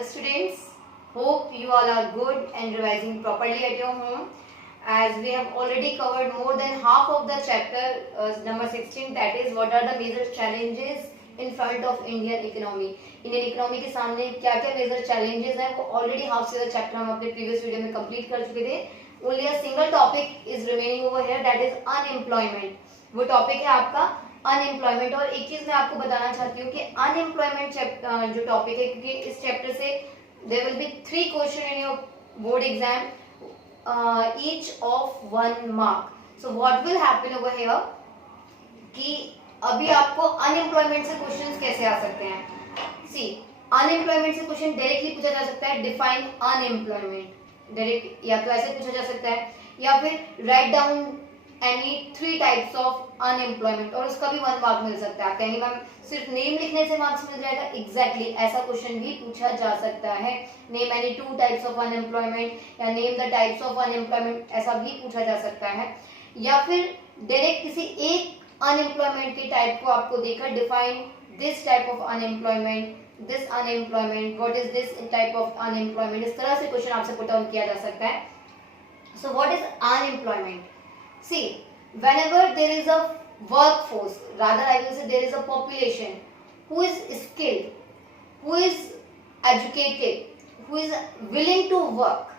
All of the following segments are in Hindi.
the students. Hope you all are good and revising properly at your home. As we have already covered more than half of the chapter number 16, that is what are the major challenges in front of Indian economy. Indian economy के सामने क्या क्या major challenges हैं वो already half से the chapter हम अपने previous video में complete कर चुके थे. Only a single topic is remaining over here, that is unemployment. वो topic है आपका अनएम्प्लॉयमेंट. और एक चीज मैं आपको बताना चाहती हूँ कि अनएम्प्लॉयमेंट जो टॉपिक है, क्योंकि इस चैप्टर से there will be 3 question in your board exam each of 1 mark. So what will happen over here कि अभी आपको अनएम्प्लॉयमेंट से क्वेश्चंस कैसे आ सकते हैं. सी, अनएम्प्लॉयमेंट से क्वेश्चन डायरेक्टली पूछा जा सकता है, डिफाइन अनएम्प्लॉयमेंट. डायरेक्ट या तो ऐसे पूछा जा सकता है या फिर write down any 3 types of unemployment, और उसका भी 1 मार्क मिल सकता है. कहेंगे मैम सिर्फ नेम लिखने से मार्क्स मिल जाएगा. एग्जैक्टली ऐसा क्वेश्चन भी पूछा जा सकता है. Name any 2 types of unemployment या name the types of unemployment, ऐसा भी पूछा जा सकता है. या फिर डायरेक्ट किसी एक अनएम्प्लॉयमेंट के टाइप को आपको देकर define this type of unemployment, this unemployment, what is this type of unemployment, इस तरह से क्वेश्चन आपसे पुट डाउन किया जा सकता है. So what is unemployment? See, whenever there is a workforce, rather I will say there is a population who is skilled, who is educated, who is willing to work,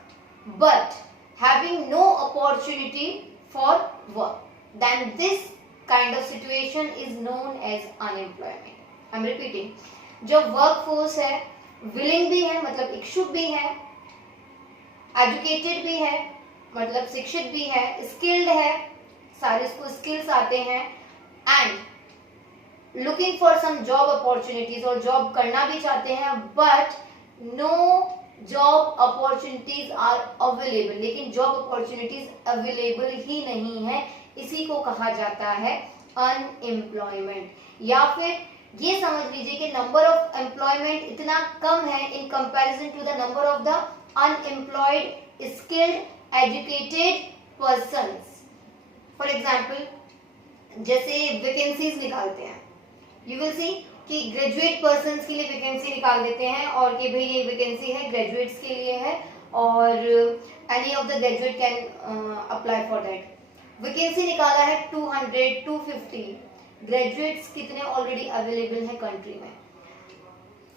but having no opportunity for work, then this kind of situation is known as unemployment. I'm repeating. जो workforce है, willing भी है मतलब इच्छुक भी है, educated भी है मतलब शिक्षित भी है, स्किल्ड है, सारे इसको स्किल्स आते हैं, and looking for some job opportunities, और जॉब करना भी चाहते हैं, but no job opportunities are available, लेकिन जॉब अपॉर्चुनिटीज अवेलेबल ही नहीं है. इसी को कहा जाता है अनएम्प्लॉयमेंट. या फिर ये समझ लीजिए कि नंबर ऑफ एम्प्लॉयमेंट इतना कम है in comparison to the number of the unemployed skilled educated persons. For example जैसे वैकेंसीज निकालते हैं, यू विल सी कि ग्रेजुएट पर्सन्स के लिए वैकेंसी निकाल देते हैं और कि भाई ये वैकेंसी है ग्रेजुएट्स के लिए है और any of the graduate can apply for that. Vacancy निकाला है 200 250. ग्रेजुएट्स कितने ऑलरेडी अवेलेबल है कंट्री में.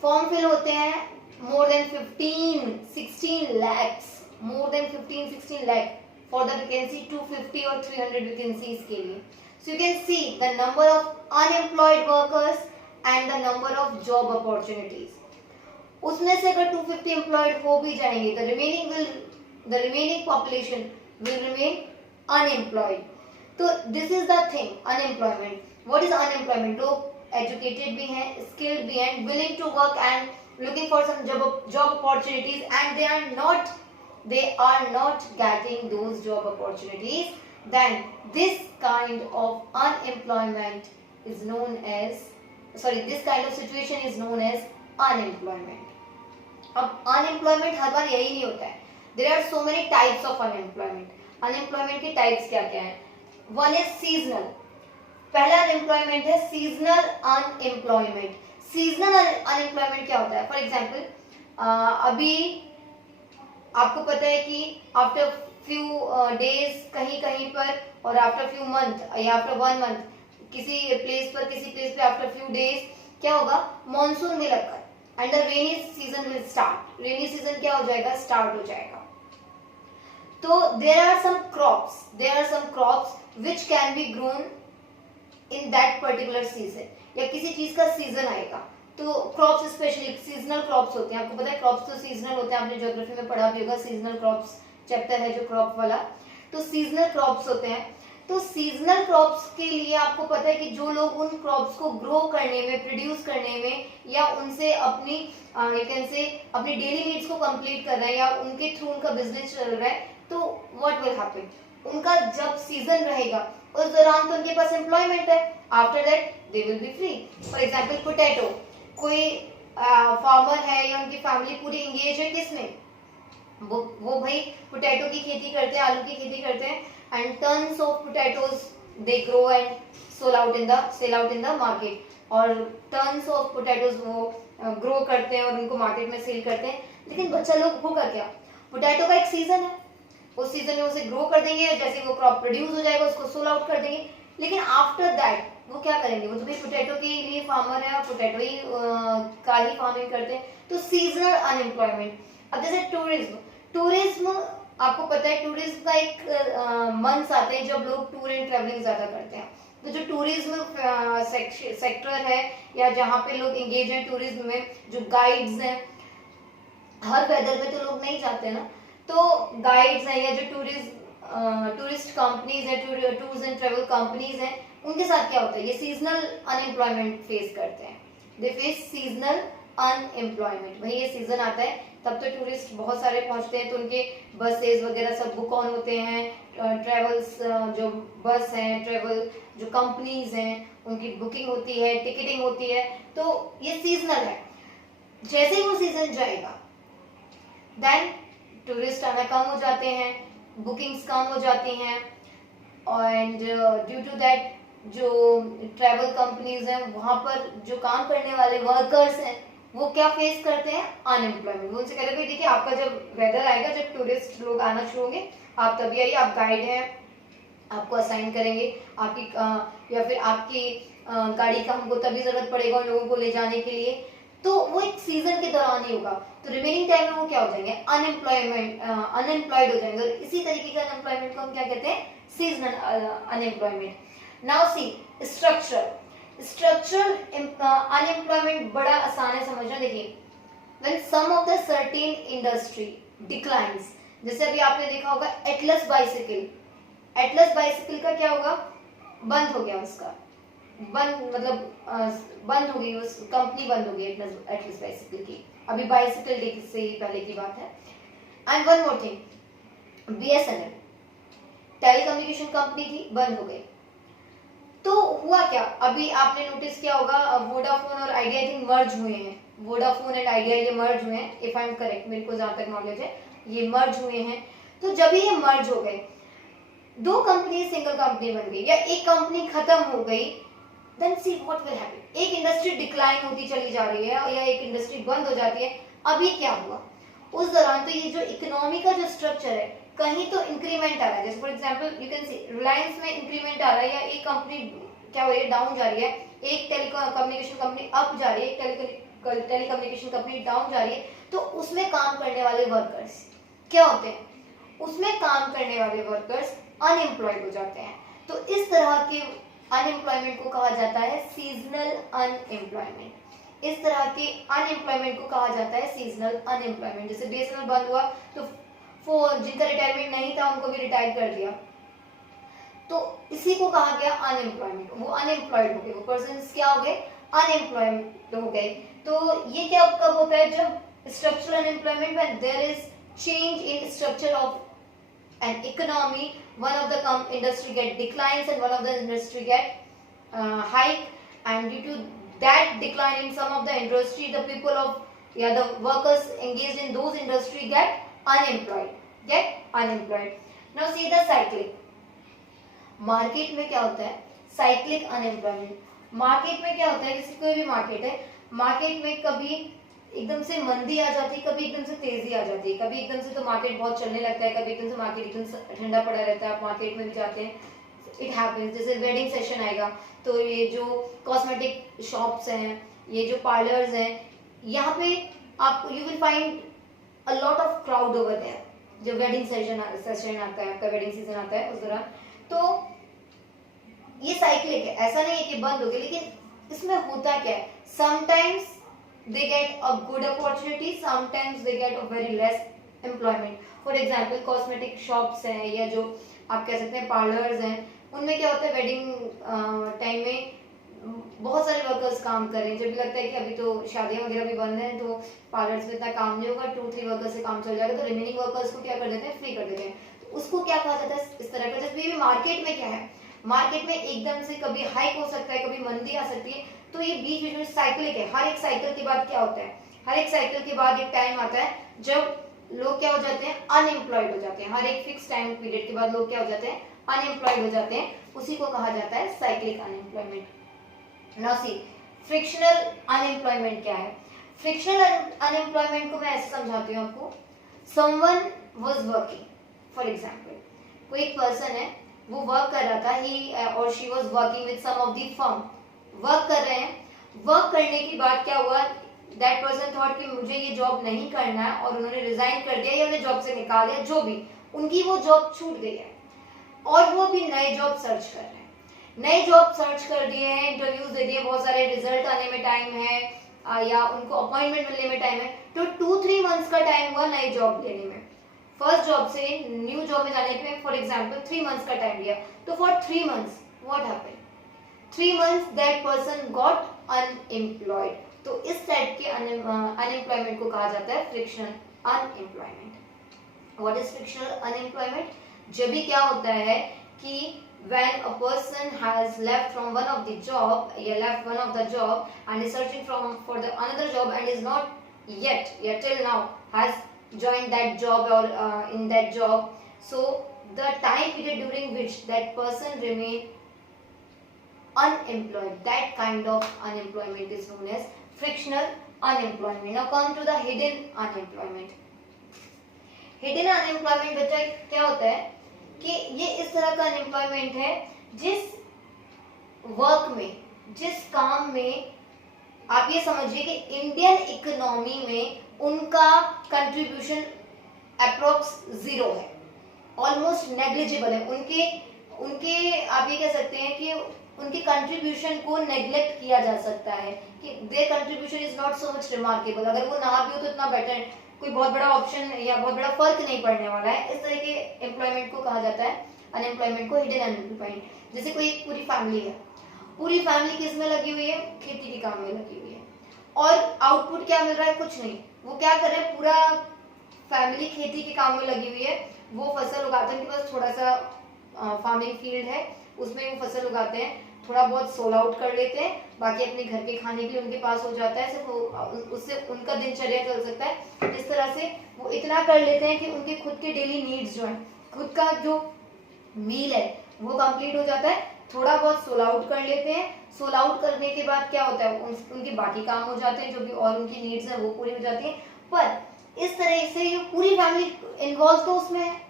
फॉर्म फिल होते हैं more than 15-16 lakhs, more than 15-16 lakh for the vacancy 250 or 300 vacancies के लिए. So you can see the number of unemployed workers and the number of job opportunities. उसमें से अगर 250 employed हो भी जाएंगे, the remaining population will remain unemployed. तो this is the thing, unemployment. What is unemployment? लोग educated भी हैं, skilled भी हैं, willing to work and looking for some job opportunities, and they are not getting those job opportunities, then this kind of unemployment is known as, this kind of situation is known as unemployment. अब unemployment हर बार यही नहीं होता है. There are so many types of unemployment. Unemployment के types क्या क्या हैं? One is seasonal. पहला unemployment है seasonal unemployment. Seasonal unemployment क्या होता है? For example, अभी आपको पता है कि आफ्टर फ्यू डेज कहीं कहीं पर और आफ्टर फ्यू मंथ या आफ्टर 1 मंथ किसी प्लेस पे आफ्टर फ्यू डेज क्या होगा, monsoon will occur and the rainy season will start. Rainy season क्या हो जाएगा, स्टार्ट हो जाएगा. तो there are some crops which can be grown in that particular season, या किसी चीज का सीजन आएगा. तो क्रॉप्स स्पेशली सीजनल क्रॉप्स होते हैं. आपको पता है क्रॉप्स तो सीजनल होते हैं, आपने ज्योग्राफी में पढ़ा भी होगा, सीजनल क्रॉप्स चैप्टर है जो क्रॉप वाला. तो सीजनल क्रॉप्स होते हैं. तो सीजनल क्रॉप्स के लिए आपको पता है कि जो लोग उन क्रॉप्स को ग्रो करने में, प्रोड्यूस करने में, या उनसे अपनी अपनी डेली नीड्स को कंप्लीट कर रहे हैं या उनके थ्रू उनका बिजनेस चल रहा है, तो व्हाट विल हैपन, उनका जब सीजन रहेगा उस दौरान तो उनके पास एम्प्लॉयमेंट है. After that they will be free. For example potato, कोई फार्मर है या उनकी फैमिली पूरी इंगेज है किसमें, वो भाई पोटैटो की खेती करते हैं, आलू की खेती करते हैं, and tons of potatoes they grow and sell out in the market, और टन्स ऑफ पोटैटोज वो ग्रो करते हैं और उनको मार्केट में सेल करते हैं। लेकिन बच्चा लोग होगा क्या, पोटैटो का एक सीजन है, उस सीजन में उसे ग्रो कर देंगे, जैसे वो क्रॉप प्रोड्यूस हो जाएगा उसको सोल आउट कर देंगे। लेकिन आफ्टर दैट वो क्या करेंगे, वो तो भाई पोटैटो के लिए फार्मर है और पोटैटो ही का ही फार्मिंग करते हैं, तो सीजनल अनएम्प्लॉयमेंट। अब जैसे टूरिज्म आपको पता है, टूरिज्म का एक मंथ्स आते हैं जब लोग टूर एंड ट्रैवलिंग ज्यादा करते हैं। तो जो टूरिज्म सेक्टर है या जहाँ पे लोग एंगेज हैं टूरिज्म में, जो गाइड्स हैं, हर वेदर में तो लोग नहीं जाते ना, तो गाइड्स हैं या जो टूरिस्ट कंपनीज है, टूर्स एंड ट्रैवल कंपनीज हैं, उनके साथ क्या होता है, ये सीजनल अनएम्प्लॉयमेंट फेस करते हैं। They face seasonal unemployment. भाई ये सीजन आता है तब तो टूरिस्ट बहुत सारे पहुंचते हैं, तो उनके बसेस वगैरह सब बुक ऑन होते हैं, ट्रेवल्स जो बस हैं, ट्रेवल जो कंपनीज हैं उनकी बुकिंग होती है, टिकटिंग होती है, तो ये सीजनल है। जैसे ही वो सीजन जाएगा देन टूरिस्ट आना कम हो जाते हैं, बुकिंग्स कम हो जाती हैं, एंड ड्यू टू दैट जो ट्रैवल कंपनीज हैं वहां पर जो काम करने वाले वर्कर्स हैं वो क्या फेस करते हैं, अनएम्प्लॉयमेंट। वो उनसे कह रहे हैं देखिए आपका जब वेदर आएगा, जब टूरिस्ट लोग आना शुरू होंगे, आप तभी आइए, आप गाइड हैं, आपको असाइन करेंगे, आपकी या फिर आपकी गाड़ी का हमको तभी जरूरत पड़ेगा उन लोगों को ले जाने के लिए। तो वो एक सीजन के दौरान ही होगा, तो रिमेनिंग टाइम में वो क्या हो जाएंगे, अनएम्प्लॉयड हो जाएंगे। इसी तरीके का अनएम्प्लॉयमेंट को हम क्या कहते हैं, seasonal unemployment. Now see structural unemployment बड़ा आसान है समझना। देखिए when some of the certain industry declines, जैसे अभी आपने देखा होगा एटलस बाइसिकल का क्या होगा, बंद हो गया, उसका बंद हो गई, उस कंपनी बंद हो गई एटलस बाइसिकल की, अभी बाइसिकल डे से ही पहले की बात है। And one more thing, BSNL telecommunication company थी, बंद हो गई। तो हुआ क्या, अभी आपने नोटिस किया होगा वोडाफोन और आइडिया आई थिंक मर्ज हुए हैं, वोडाफोन एंड आइडिया ये मर्ज हुए हैं, इफ आई एम करेक्ट, मेरे को जहां तक नॉलेज है ये मर्ज हुए हैं। तो जब ये मर्ज हो गए, दो कंपनी सिंगल कंपनी बन गई या एक कंपनी खत्म हो गई, then see what will happen, एक इंडस्ट्री डिक्लाइन होती चली जा रही है या एक इंडस्ट्री बंद हो जाती है। अभी क्या हुआ उस दौरान, तो ये जो इकोनॉमी का जो स्ट्रक्चर है, कहीं तो इंक्रीमेंट आ रहा है, जैसे for example you can see Reliance में इंक्रीमेंट आ रहा है, या एक कंपनी क्या हो रही है, डाउन जा रही है, एक टेलीकम्युनिकेशन कंपनी अप जा रही है, एक टेलीकम्युनिकेशन कंपनी डाउन जा रही है। तो उसमें काम करने वाले वर्कर्स क्या होते हैं, उसमें काम करने वाले वर्कर्स अनएम्प्लॉयड हो जाते हैं। तो इस तरह के अनएम्प्लॉयमेंट को कहा जाता है सीजनल अनएम्प्लॉयमेंट। इस तरह के अनएम्प्लॉयमेंट को कहा जाता है सीजनल अनएम्प्लॉयमेंट। जैसे BSNL बंद हुआ तो जिनका रिटायरमेंट नहीं था उनको भी रिटायर कर दिया, तो इसी को कहा गया अनएम्प्लॉयमेंट। वो अनएम्प्लॉयड हो गए, वो पर्सन्स क्या हो गए, अनएम्प्लॉयड हो गए। तो ये क्या कब होता है, जब structural unemployment, when there is change in structure of an economy, one of the industry get declines and one of the industry get hike, and due to that decline in some of the industry, the people of the workers engaged in those industry get unemployed. Now see the cyclic, market में क्या होता है, साइक्लिक अनएम्प्लॉयमेंट। मार्केट में क्या होता है, जैसे कोई भी मार्केट है, मार्केट में कभी एकदम से मंदी आ जाती है, कभी एकदम से तेजी आ जाती है, कभी एकदम से तो मार्केट बहुत चलने लगता है, कभी एकदम से मार्केट एकदम ठंडा पड़ा रहता है, आप मार्केट में भी जाते हैं, इट हैपेंस। जैसे वेडिंग सेशन आएगा तो ये जो कॉस्मेटिक शॉप्स हैं, ये जो पार्लर्स हैं, यहाँ पे आप you will find a lot of crowd over there, जब वेडिंग सेशन आता है, आपका वेडिंग सीजन आता है उस दौरान। तो ये साइक्लिक है, ऐसा नहीं है कि बंद हो गया, लेकिन इसमें होता क्या है, sometimes they get a good opportunity, sometimes they get a very less employment. For example cosmetic shops हैं या जो आप कह सकते हैं पार्लर्स हैं, उनमें क्या होता है, वेडिंग टाइम में बहुत सारे वर्कर्स काम कर रहे हैं, जब भी लगता है कि अभी तो शादियां वगैरह भी बंद हैं तो पार्लर्स में इतना काम नहीं होगा, 2-3 वर्कर्स से काम चल जाएगा, तो रिमेनिंग वर्कर्स को क्या कर देते हैं, फ्री कर देते हैं। तो उसको क्या कहा जाता है, इस तरह का। जैसे भी मार्केट में क्या है, मार्केट में एकदम से कभी हाइक हो सकता है, कभी मंदी आ सकती है, तो ये बीच बीच में साइकिलिक है। हर एक साइकिल के बाद क्या होता है, हर एक साइकिल के बाद एक टाइम आता है जब लोग क्या हो जाते हैं, अनएम्प्लॉयड हो जाते हैं। हर एक फिक्स टाइम पीरियड के बाद लोग क्या हो जाते हैं, अनएम्प्लॉयड हो जाते हैं, उसी को कहा जाता है cyclic unemployment. Now see frictional unemployment क्या है। फ्रिक्शनल अनएम्प्लॉयमेंट को मैं ऐसे समझाती हूँ आपको. Someone was working, for example कोई एक पर्सन है, वो वर्क कर रहा था, ही और she was working with some of the firm, work कर रहे हैं. वर्क करने के बाद क्या हुआ, दैट पर्सन थॉट कि मुझे ये जॉब नहीं करना है और उन्होंने रिजाइन कर दिया या उन्हें जॉब से निकाल दिया, जो भी, उनकी वो जॉब छूट गई है और वो भी नए जॉब सर्च कर रहे हैं. नए जॉब सर्च कर दिए हैं, इंटरव्यूज दे दिए, बहुत सारे रिजल्ट आने में टाइम है या उनको अपॉइंटमेंट मिलने में टाइम है, तो 2-3 मंथ्स का टाइम हुआ नई जॉब लेने में. फर्स्ट जॉब से न्यू जॉब में जाने पे फॉर एग्जांपल 3 मंथ्स का टाइम लिया, तो for 3 months what happened, 3 months that person got unemployed. तो इस टाइप के अनएम्प्लॉयमेंट को कहा जाता है frictional unemployment. What is frictional unemployment? जब भी क्या होता है कि when a person has left from one of the job, left one of the job and is searching for the another job and is not yet till now has joined that job or in that job, so the time period during which that person remain unemployed, that kind of unemployment is known as frictional unemployment. Now come to the hidden unemployment. Hidden unemployment बच्चा क्या होता है कि ये इस तरह का अनएम्प्लॉयमेंट है जिस वर्क में, जिस काम में आप ये समझिए कि इंडियन इकोनॉमी में उनका कंट्रीब्यूशन अप्रोक्स 0 है, ऑलमोस्ट नेग्लिजिबल है. उनके आप ये कह सकते हैं कि उनके कंट्रीब्यूशन को नेग्लेक्ट किया जा सकता है कि there contribution is not so much remarkable. अगर वो ना भी हो तो इतना बेटर, कोई बहुत बड़ा ऑप्शन या बहुत बड़ा फर्क नहीं पड़ने वाला है. इस तरह के एम्प्लॉयमेंट को कहा जाता है, अनएम्प्लॉयमेंट को हिडन अनएम्प्लॉयमेंट. जैसे कोई पूरी फैमिली है, पूरी फैमिली किस में लगी हुई है, खेती के काम में लगी हुई है, और आउटपुट क्या मिल रहा है, कुछ नहीं. वो क्या कर रहे हैं, पूरा फैमिली खेती के काम में लगी हुई है, वो फसल उगाते हैं, उनके पास थोड़ा सा फार्मिंग फील्ड है, उसमें वो फसल उगाते हैं, थोड़ा बहुत सोल आउट कर लेते हैं, बाकी अपने घर के खाने के लिए उनके पास हो जाता है, सिर्फ उससे उनका दिनचर्या चल सकता है. इस तरह से वो इतना कर लेते हैं कि उनके खुद के डेली नीड्स जो है, खुद का जो मील है वो कंप्लीट हो जाता है. थोड़ा बहुत सोल आउट कर लेते हैं, सोल आउट करने के बाद क्या होता है, उनके बाकी काम हो जाते हैं, जो भी और उनकी नीड्स है वो पूरी हो जाती है. पर इस तरह से ये पूरी फैमिली इन्वॉल्व तो उसमें है.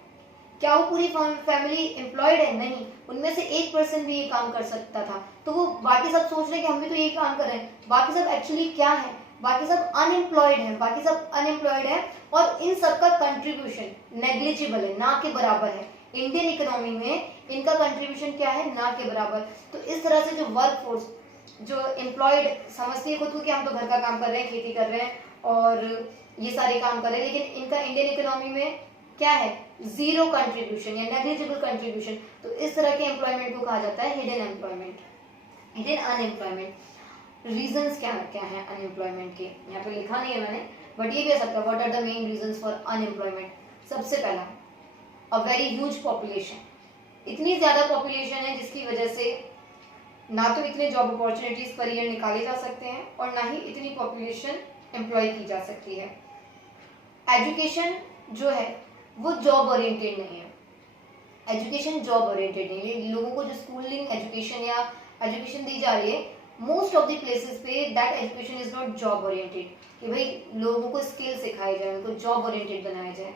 क्या वो पूरी फैमिली एम्प्लॉयड है? नहीं. उनमें से 1% भी ये काम कर सकता था, तो वो बाकी सब सोच रहे हैं कि हम भी तो यही काम कर रहे हैं. बाकी सब एक्चुअली क्या है, बाकी सब अनएम्प्लॉयड है, बाकी सब अनएम्प्लॉयड है और इन सब का कंट्रीब्यूशन नेग्लिजिबल है, ना के बराबर है. इंडियन इकोनॉमी में इनका कंट्रीब्यूशन क्या है, ना के बराबर. तो इस तरह से जो वर्क फोर्स, जो एम्प्लॉयड समझती है खुद को कि हम तो घर का काम कर रहे हैं, खेती कर रहे हैं और ये सारे काम कर रहे हैं, लेकिन इनका इंडियन इकोनॉमी में क्या है, 0 कंट्रीब्यूशन या नेग्लिजिबल कंट्रीब्यूशन. तो इस तरह के एम्प्लॉयमेंट को कहा जाता है hidden employment, hidden unemployment. Reasons क्या क्या है अनएम्प्लॉयमेंट के, यहाँ पे लिखा नहीं है मैंने, बट ये भी हो सकता है. What are the main reasons for unemployment? सबसे पहला, अ वेरी ह्यूज पॉपुलेशन. इतनी ज्यादा पॉपुलेशन है जिसकी वजह से ना तो इतने जॉब अपॉर्चुनिटीज पर ईयर निकाले जा सकते हैं और ना ही इतनी पॉपुलेशन एम्प्लॉय की जा सकती है. एजुकेशन जो है वो जॉब ओरिएंटेड नहीं है. एजुकेशन जॉब ओरिएंटेड नहीं है. लोगों को जो स्कूलिंग एजुकेशन या एजुकेशन दी जा रही है, मोस्ट ऑफ द प्लेसेस पे that education is not job oriented, कि भाई लोगों को स्किल सिखाई जाए, उनको जॉब ओरिएंटेड बनाया जाए.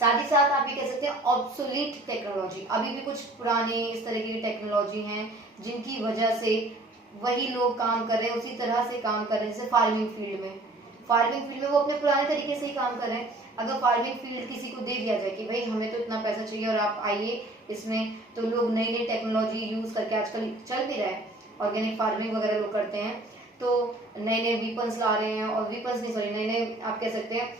साथ ही साथ आप ये कह सकते हैं ऑब्सोलीट टेक्नोलॉजी. अभी भी कुछ पुराने इस तरह की टेक्नोलॉजी हैं जिनकी वजह से वही लोग काम कर रहे हैं, उसी तरह से काम कर रहे हैं. जैसे फार्मिंग फील्ड में वो अपने पुराने तरीके से ही काम कर रहे हैं. अगर फार्मिंग फील्ड किसी को दे दिया जाए कि भाई हमें तो इतना पैसा चाहिए और आप आइए इसमें, तो लोग नई नई टेक्नोलॉजी यूज करके, आजकल चल भी रहा है, ऑर्गेनिक फार्मिंग वगैरह लोग करते हैं, तो नए नए वीपन्स ला रहे हैं, और वीपन्स नहीं सॉरी, नए नए आप कह सकते हैं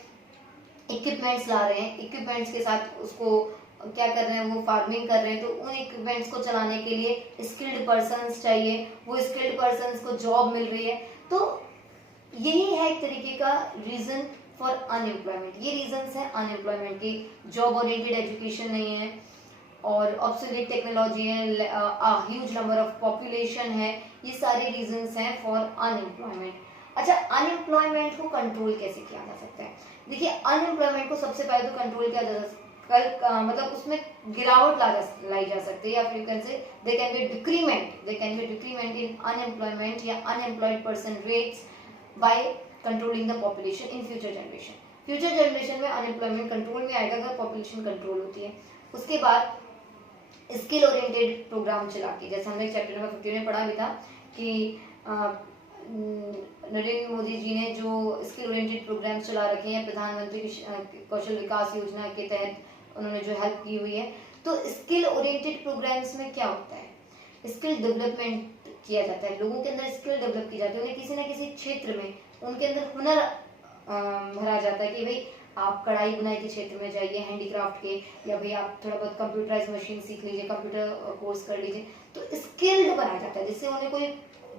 इक्विपमेंट्स ला रहे हैं. इक्विपमेंट्स के साथ उसको क्या कर रहे हैं, वो फार्मिंग कर रहे हैं, तो उन इक्विपमेंट्स को चलाने के लिए स्किल्ड पर्सन्स चाहिए, वो स्किल्ड पर्सन्स को जॉब मिल रही है. तो यही है एक तरीके का रीजन फॉर अनएम्प्लॉयमेंट. ये रीजंस हैं अनएम्प्लॉयमेंट की. जॉब ओरिएंटेड एजुकेशन नहीं है और ऑब्सोलीट टेक्नोलॉजी है, ह्यूज नंबर ऑफ पॉपुलेशन है. ये सारे रीजंस हैं फॉर अनएम्प्लॉयमेंट. अच्छा, अनएम्प्लॉयमेंट को कंट्रोल कैसे किया जा सकता है? देखिए, अनएम्प्लॉयमेंट को सबसे पहले तो कंट्रोल किया जा मतलब उसमें गिरावट लाई जा सकती है, या फिर can say they can be decrement in unemployment या unemployed person rates by controlling the population in future generation. Future generation में अनएम्प्लॉयमेंट कंट्रोल में आएगा अगर पॉपुलेशन कंट्रोल होती है। उसके बाद स्किल ओरिएंटेड प्रोग्राम चला के, जैसे हमने चैप्टर नंबर 15 में पढ़ा भी था कि नरेंद्र मोदी जी ने जो स्किल ओरिएंटेड प्रोग्राम चला रखे हैं प्रधानमंत्री कौशल विकास योजना के तहत उन्होंने जो हेल्प की हुई है। तो स्किल ओरिएंटेड प्रोग्राम्स में क्या होता है, स्किल डेवलपमेंट किया जाता है, लोगों के अंदर स्किल डेवलप की जाती है, उन्हें किसी न किसी क्षेत्र में उनके अंदर हुनर भरा जाता है कि भाई आप कढ़ाई बुनाई के क्षेत्र में जाइए, हैंडीक्राफ्ट के, या भाई आप थोड़ा बहुत कंप्यूटराइज मशीन सीख लीजिए, कंप्यूटर कोर्स कर लीजिए। तो स्किल्ड बनाया जाता है जिससे उन्हें कोई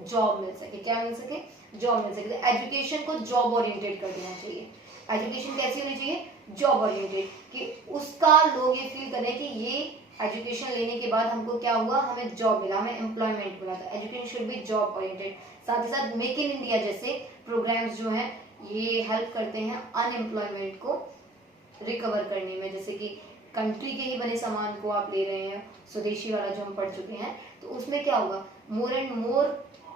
जॉब मिल सके। क्या मिल सके? जॉब मिल सके। तो एजुकेशन को जॉब ओरिएंटेड कर देना चाहिए। एजुकेशन कैसी होनी चाहिए? जॉब ओरिएंटेड, कि उसका लोग ये फील करें कि ये एजुकेशन लेने के बाद हमको क्या हुआ, हमें जॉब मिला, हमें एम्प्लॉयमेंट मिला। तो education should be job oriented. साथ ही साथ मेक इन इंडिया जैसे प्रोग्राम्स जो हैं ये हेल्प करते हैं अनएम्प्लॉयमेंट को रिकवर करने में। जैसे कि कंट्री के ही बने सामान को आप ले रहे हैं, स्वदेशी वाला जो हम पढ़ चुके हैं, तो उसमें क्या होगा, more and more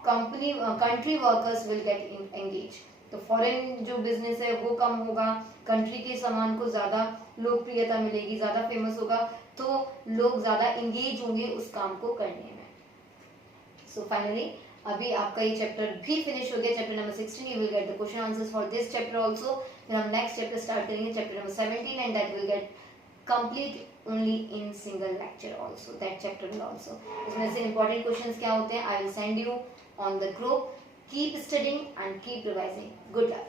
country workers will get engage. तो फॉरेन जो बिजनेस है वो कम होगा, कंट्री के सामान को ज्यादा लोकप्रियता मिलेगी, ज्यादा फेमस होगा, तो लोग ज्यादा एंगेज होंगे उस काम को करने में। सो फाइनली अभी आपका ये चैप्टर भी फिनिश हो गया, chapter number 16। You will get the question answers for this chapter also. फिर हम नेक्स्ट चैप्टर स्टार्ट करेंगे, chapter number 17, and that will get complete only in single lecture also, that chapter will also. इसमें से इंपॉर्टेंट क्वेश्चंस क्या होते हैं, I will send you on the group. Keep studying and keep revising. Good luck.